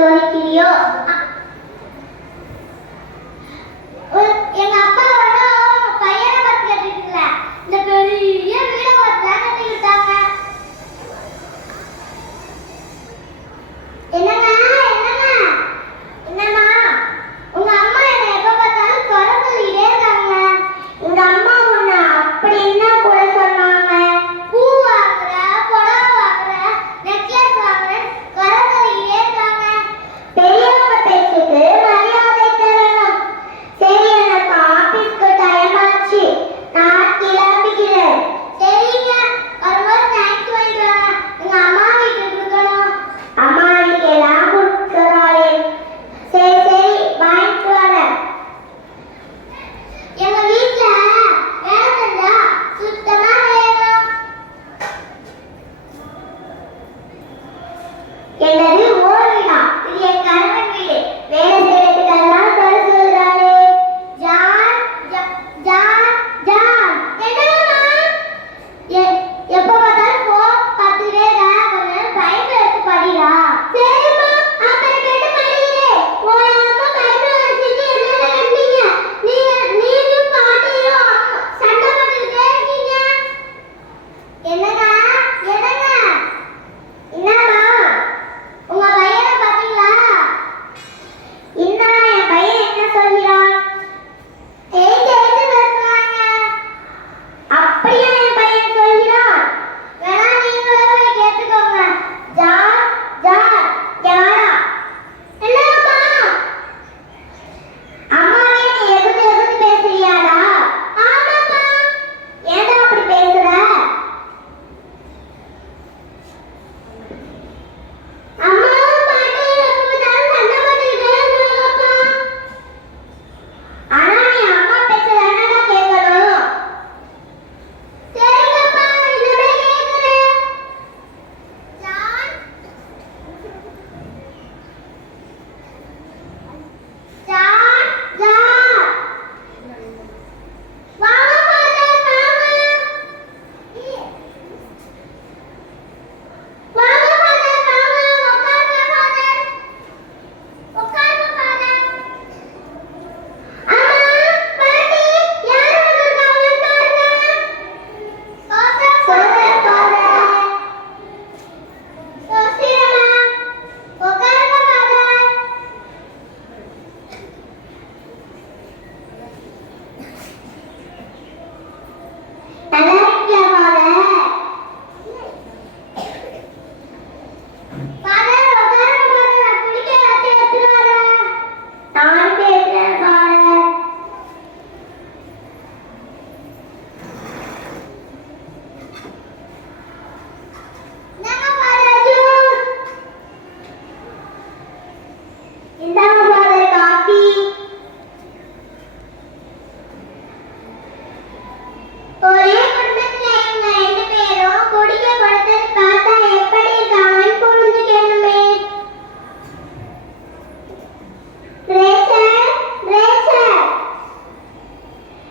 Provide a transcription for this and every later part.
通り切りを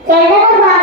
കന്നഡ